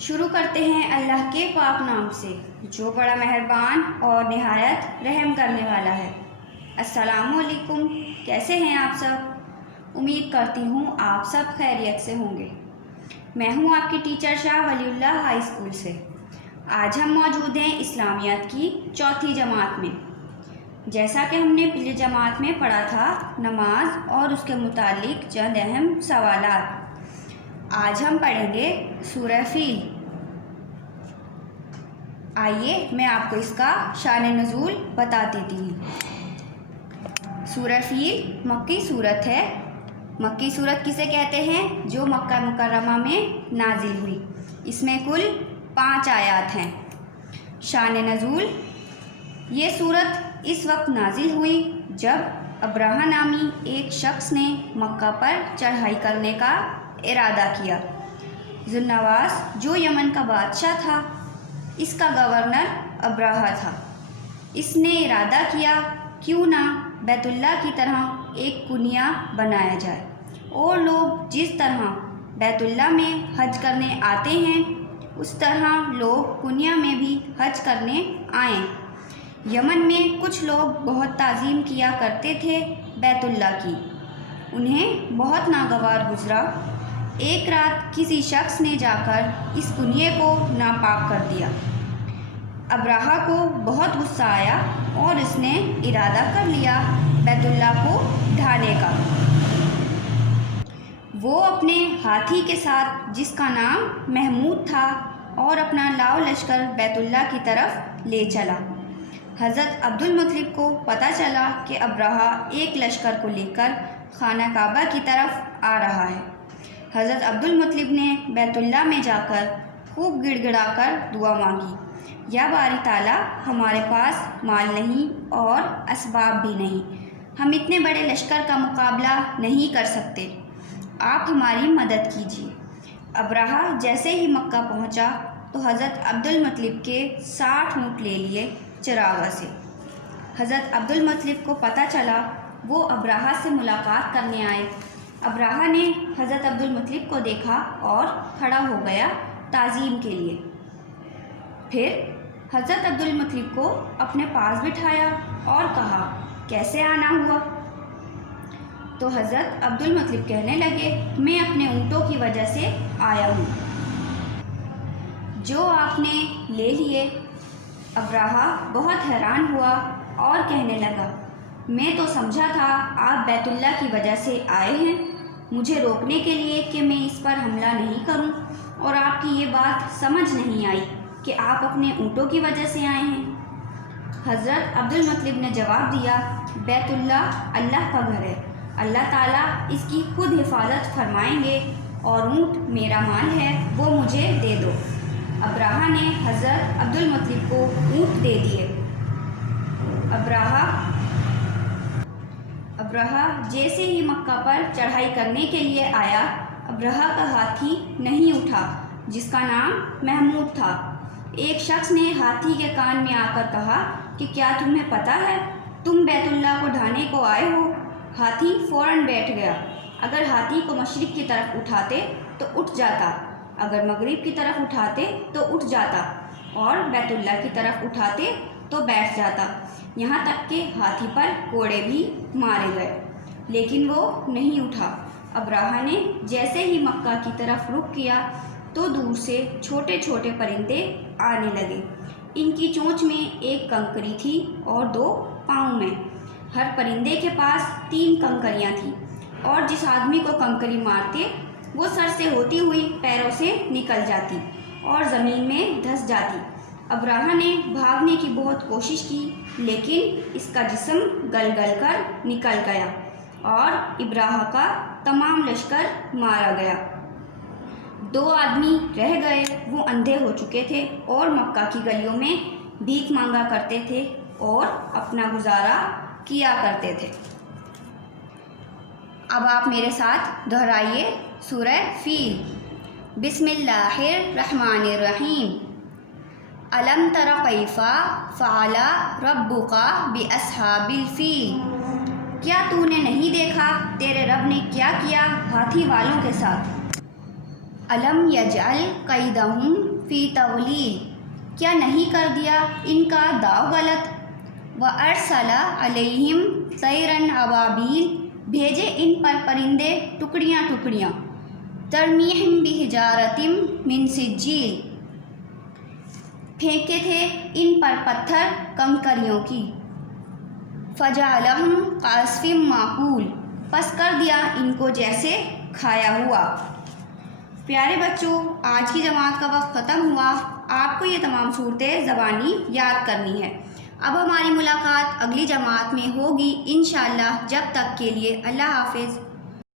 شروع کرتے ہیں اللہ کے پاک نام سے جو بڑا مہربان اور نہایت رحم کرنے والا ہے۔ السلام علیکم، کیسے ہیں آپ سب؟ امید کرتی ہوں آپ سب خیریت سے ہوں گے۔ میں ہوں آپ کی ٹیچر شاہ ولی اللہ ہائی اسکول سے۔ آج ہم موجود ہیں اسلامیات کی چوتھی جماعت میں۔ جیسا کہ ہم نے پچھلی جماعت میں پڑھا تھا نماز اور اس کے متعلق چند اہم سوالات، آج ہم پڑھیں گے سورہ فیل۔ آئیے میں آپ کو اس کا شان نزول بتا دیتی ہوں۔ سورہ فیل مکی صورت ہے۔ مکی صورت کسے کہتے ہیں؟ جو مکہ مکرمہ میں نازل ہوئی۔ اس میں کل 5 آیات ہیں۔ شان نزول، یہ صورت اس وقت نازل ہوئی جب ابرہہ نامی ایک شخص نے مکہ پر چڑھائی کرنے کا ارادہ کیا۔ ذو النواس جو یمن کا بادشاہ تھا، اس کا گورنر ابرہہ تھا۔ اس نے ارادہ کیا کیوں نہ بیت اللہ کی طرح ایک کنیا بنایا جائے اور لوگ جس طرح بیت اللہ میں حج کرنے آتے ہیں اس طرح لوگ کنیا میں بھی حج کرنے آئیں۔ یمن میں کچھ لوگ بہت تعظیم کیا کرتے تھے بیت اللہ کی، انہیں بہت ناگوار گزرا۔ ایک رات کسی شخص نے جا کر اس کنیے کو ناپاک کر دیا۔ ابرہہ کو بہت غصہ آیا اور اس نے ارادہ کر لیا بیت اللہ کو ڈھانے کا۔ وہ اپنے ہاتھی کے ساتھ جس کا نام محمود تھا اور اپنا لاؤ لشکر بیت اللہ کی طرف لے چلا۔ حضرت عبدالمطلب کو پتہ چلا کہ ابرہہ ایک لشکر کو لے کر خانہ کعبہ کی طرف آ رہا ہے۔ حضرت عبدالمطلب نے بیت اللہ میں جا کر خوب گڑ گڑا کر دعا مانگی، یا باری تعالیٰ، ہمارے پاس مال نہیں اور اسباب بھی نہیں، ہم اتنے بڑے لشکر کا مقابلہ نہیں کر سکتے، آپ ہماری مدد کیجیے۔ ابرہہ جیسے ہی مکہ پہنچا تو حضرت عبدالمطلب کے 60 اونٹ لے لیے چراغا سے۔ حضرت عبدالمطلب کو پتہ چلا، وہ ابرہہ سے ملاقات کرنے آئے۔ ابرہہ نے حضرت عبدالمطلب کو دیکھا اور کھڑا ہو گیا تعظیم کے لیے۔ پھر حضرت عبدالمطلب کو اپنے پاس بٹھایا اور کہا، کیسے آنا ہوا؟ تو حضرت عبدالمطلب کہنے لگے، میں اپنے اونٹوں کی وجہ سے آیا ہوں جو آپ نے لے لیے۔ ابرہہ بہت حیران ہوا اور کہنے لگا، میں تو سمجھا تھا آپ بیت اللہ کی وجہ سے آئے ہیں، مجھے روکنے کے لیے کہ میں اس پر حملہ نہیں کروں، اور آپ کی یہ بات سمجھ نہیں آئی کہ آپ اپنے اونٹوں کی وجہ سے آئے ہیں۔ حضرت عبدالمطلب نے جواب دیا، بیت اللہ اللہ کا گھر ہے، اللہ تعالیٰ اس کی خود حفاظت فرمائیں گے، اور اونٹ میرا مال ہے، وہ مجھے دے دو۔ ابرہہ نے حضرت عبدالمطلب کو اونٹ دے دیے۔ ابرہہ جیسے ہی مکہ پر چڑھائی کرنے کے لیے آیا، ابرہہ کا ہاتھی نہیں اٹھا جس کا نام محمود تھا۔ ایک شخص نے ہاتھی کے کان میں آ کر کہا کہ کیا تمہیں پتہ ہے تم بیت اللہ کو ڈھانے کو آئے ہو؟ ہاتھی فوراً بیٹھ گیا۔ اگر ہاتھی کو مشرق کی طرف اٹھاتے تو اٹھ جاتا، اگر مغرب کی طرف اٹھاتے تو اٹھ جاتا، اور بیت اللہ کی طرف اٹھاتے تو بیٹھ جاتا، یہاں تک کہ ہاتھی پر کوڑے بھی مارے گئے، لیکن وہ نہیں اٹھا۔ ابرہہ نے جیسے ہی مکہ کی طرف رخ کیا تو دور سے چھوٹے چھوٹے پرندے آنے لگے۔ ان کی چونچ میں ایک کنکری تھی اور 2 پاؤں میں۔ ہر پرندے کے پاس 3 کنکریاں تھیں، اور جس آدمی کو کنکری مارتے وہ سر سے ہوتی ہوئی پیروں سے نکل جاتی اور زمین میں دھس جاتی۔ ابرہہ نے بھاگنے کی بہت کوشش کی، لیکن اس کا جسم گل گل کر نکل گیا اور ابرہہ کا تمام لشکر مارا گیا۔ 2 آدمی رہ گئے، وہ اندھے ہو چکے تھے اور مکہ کی گلیوں میں بھیک مانگا کرتے تھے اور اپنا گزارا کیا کرتے تھے۔ اب آپ میرے ساتھ دہرائیے سورہ فیل۔ بسم اللہ الرحمن الرحیم۔ الم تر کیف فعل ربک باصحاب الفیل۔ کیا تو نے نہیں دیکھا تیرے رب نے کیا کیا ہاتھی والوں کے ساتھ؟ الم یجعل کیدہم فی تضلیل، کیا نہیں کر دیا ان کا داؤ غلط؟ وارسل علیہم طیرا ابابیل، بھیجے ان پر پرندے ٹکڑیاں ٹکڑیاں، ترمیہم بحجارۃ من سجیل، پھینکے تھے ان پر پتھر کنکریوں کی، فجعلہم کعصف مأکول، پس کر دیا ان کو جیسے کھایا ہوا۔ پیارے بچوں، آج کی جماعت کا وقت ختم ہوا۔ آپ کو یہ تمام صورتیں زبانی یاد کرنی ہے۔ اب ہماری ملاقات اگلی جماعت میں ہوگی انشاءاللہ۔ جب تک کے لیے اللہ حافظ۔